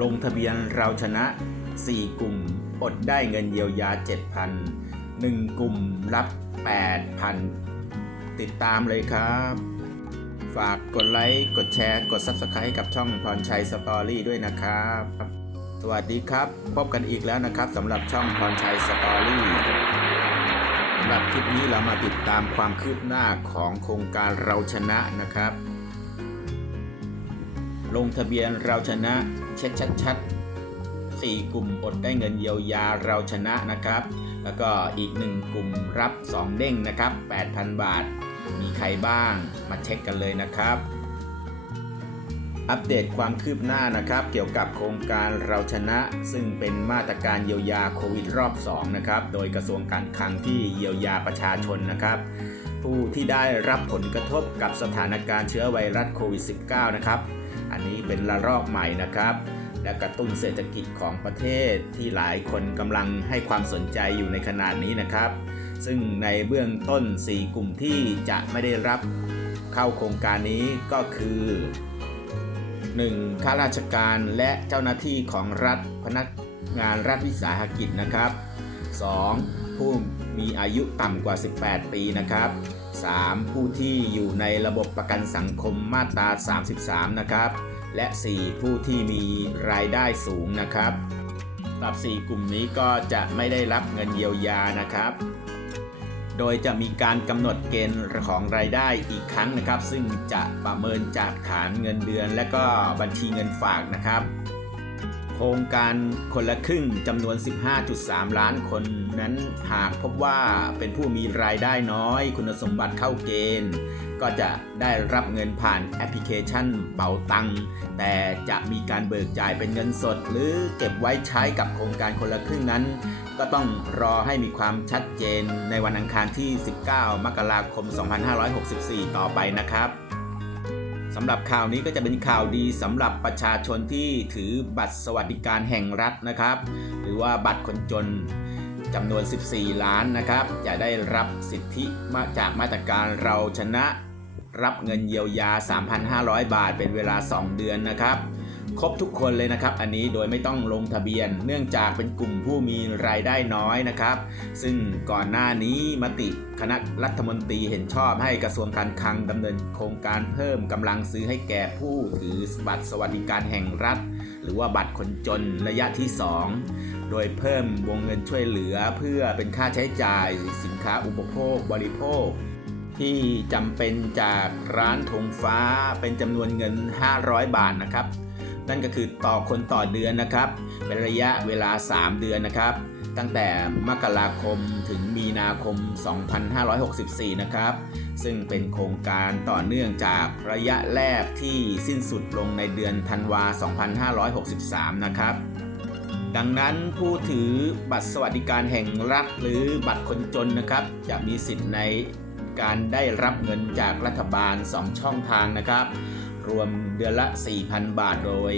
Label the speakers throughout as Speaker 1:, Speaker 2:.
Speaker 1: ลงทะเบียนเราชนะ 4 กลุ่ม อดได้เงินเยียวยา 7,000 1 กลุ่มรับ 8,000 ติดตามเลยครับ ฝากกดไลค์ กดแชร์ กด Subscribe กับช่องพรชัยสตอรี่ด้วยนะครับ สวัสดีครับ พบกันอีกแล้วนะครับสำหรับช่องพรชัยสตอรี่สำหรับคลิปนี้เรามาติดตามความคืบหน้าของโครงการเราชนะนะครับ ลงทะเบียนเราชนะเช็คชัดๆ4กลุ่มอดได้เงินเยียวยาเราชนะนะครับ แล้วก็อีก 1 กลุ่มรับ 2 เด้งนะครับ 8,000 บาท มีใครบ้างมาเช็คกันเลยนะครับ อัปเดตความคืบหน้านะครับ เกี่ยวกับโครงการเราชนะ ซึ่งเป็นมาตรการเยียวยาโควิดรอบ 2 นะครับ โดยกระทรวงการคลังที่เยียวยาประชาชนนะครับผู้ที่ได้รับผลกระทบกับสถานการณ์เชื้อไวรัสโควิด -19 นะครับ อันนี้เป็นระลอกใหม่นะครับ และกระตุ้นเศรษฐกิจของประเทศที่หลายคนกำลังให้ความสนใจอยู่ในขณะนี้นะครับ ซึ่งในเบื้องต้น 4 กลุ่มที่จะไม่ได้รับเข้าโครงการนี้ก็คือ 1. ข้าราชการและเจ้าหน้าที่ของรัฐพนักงานรัฐวิสาหกิจนะครับ 2. ผู้มีอายุต่ำกว่า 18 ปีนะครับ 3. ผู้ที่อยู่ในระบบประกันสังคมมาตรา 33 นะครับ และ 4. ผู้ที่มีรายได้สูงนะครับสำหรับ 4 กลุ่มนี้ก็จะไม่ได้รับเงินเยียวยานะครับ โดยจะมีการกำหนดเกณฑ์ของรายได้อีกครั้งนะครับ ซึ่งจะประเมินจากฐานเงินเดือน และก็บัญชีเงินฝากนะครับ ครงการคนละครึ่งจำนวน 15.3 ล้านคนนั้นหากพบว่าเป็นผู้มีรายได้น้อย คุณสมบัติเข้าเกณฑ์ ก็จะได้รับเงินผ่านแอปพลิเคชันเป๋าตังแต่จะมีการเบิกจ่ายเป็นเงินสด หรือเก็บไว้ใช้กับโครงการคนละครึ่งนั้น ก็ต้องรอให้มีความชัดเจนในวันอังคารที่ 19 มกราคม 2564 ต่อไปนะครับ สำหรับข่าวนี้ก็จะเป็นข่าวดีสำหรับประชาชนที่ถือบัตรสวัสดิการแห่งรัฐนะครับ หรือว่าบัตรคนจนจำนวน 14 ล้านนะครับ จะได้รับสิทธิมาจากมาตรการเราชนะ รับเงินเยียวยา 3,500 บาทเป็นเวลา 2 เดือนนะครับ ครบทุกคนเลยนะครับ อันนี้โดยไม่ต้องลงทะเบียน เนื่องจากเป็นกลุ่มผู้มีรายได้น้อยนะครับ ซึ่งก่อนหน้านี้มติคณะรัฐมนตรีเห็นชอบให้กระทรวงการคลังดำเนินโครงการเพิ่มกำลังซื้อให้แก่ผู้ถือบัตรสวัสดิการแห่งรัฐ หรือว่าบัตรคนจนระยะที่ 2 โดยเพิ่มวงเงินช่วยเหลือเพื่อเป็นค่าใช้จ่ายสินค้าอุปโภคบริโภคที่จำเป็นจากร้านธงฟ้าเป็นจำนวนเงิน 500 บาทนะครับ นั่นก็คือต่อคนต่อเดือนนะครับ เป็นระยะเวลา 3 เดือนนะครับ ตั้งแต่มกราคมถึงมีนาคม 2564 นะครับ ซึ่งเป็นโครงการต่อเนื่องจากระยะแรกที่สิ้นสุดลงในเดือนธันวา 2563 นะครับดังนั้นผู้ถือบัตรสวัสดิการแห่งรัฐหรือบัตรคนจนนะครับ จะมีสิทธิ์ในการได้รับเงินจากรัฐบาล 2 ช่องทางนะครับ รวมเดือนละ 4,000 บาทโดย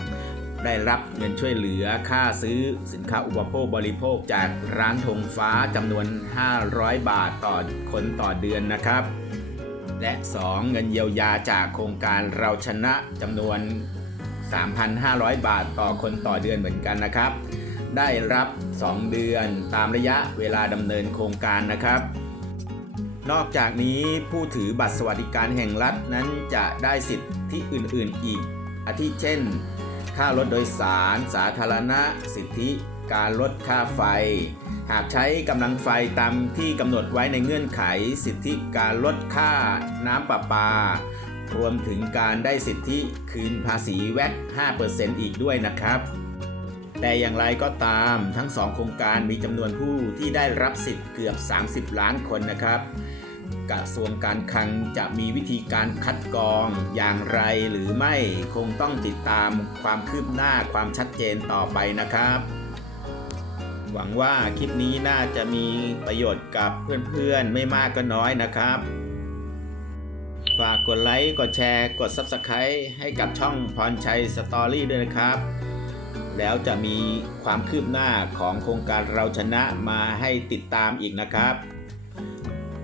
Speaker 1: 1 ได้รับเงินช่วยเหลือค่าซื้อสินค้าอุปโภคบริโภคจากร้านธงฟ้าจำนวน 500 บาทต่อคนต่อเดือนนะครับ และ 2 เงินเยียวยาจากโครงการเราชนะจำนวน 3,500 บาทต่อคนต่อเดือนเหมือนกันนะครับ ได้รับ 2 เดือนตามระยะเวลาดำเนินโครงการนะครับ นอกจากนี้ผู้ถือบัตรสวัสดิการแห่งรัฐนั้นจะได้สิทธิอื่น ๆ อีก อาทิเช่น ค่ารถโดยสารสาธารณะ สิทธิการลดค่าไฟ หากใช้กำลังไฟตามที่กำหนดไว้ในเงื่อนไข สิทธิการลดค่าน้ำประปา รวมถึงการได้สิทธิคืนภาษีแวต5%อีกด้วยนะครับแต่อย่างไรก็ตามทั้งสองโครงการมีจำนวนผู้ที่ได้รับสิทธิ์เกือบ 30 ล้านคนนะครับ กระทรวงการคลังจะมีวิธีการคัดกรองอย่างไรหรือไม่คงต้องติดตามความคืบหน้าความชัดเจนต่อไปนะครับ หวังว่าคลิปนี้น่าจะมีประโยชน์กับเพื่อนๆ ไม่มากก็น้อยนะครับ ฝากกดไลค์ กดแชร์ กด Subscribe ให้กับช่องพรชัยสตอรี่ด้วยนะครับแล้วจะมีความคืบหน้าของโครงการเราชนะมาให้ติดตามอีกนะครับ